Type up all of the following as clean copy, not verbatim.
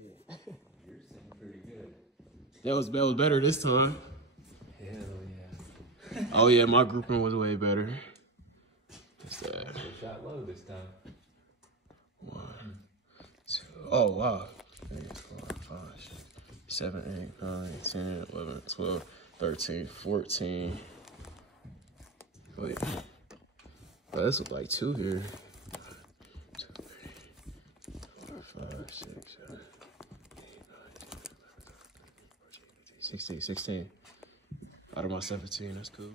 Yeah. You're sitting pretty good. That was better this time. Hell yeah. Oh yeah, my grouping was way better. What's that? I shot low this time. 1, 2. Oh wow. 3, 4, 5, 6, 7, 8, 9, 10, 11, 12, 13, 14. Wait. Oh, this was like 2 here. 2, 3, 4, 5, 6, 7, 8, 9, 10, 11, 12, 13, 14, 15, 16. Out of my 17, that's cool.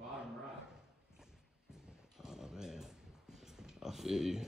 Bottom right. Oh man, I feel you.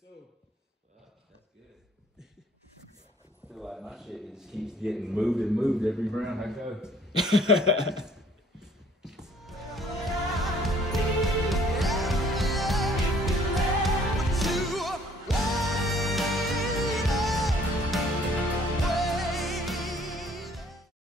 So, That's good. I feel like my shit just keeps getting moved and moved every round I go.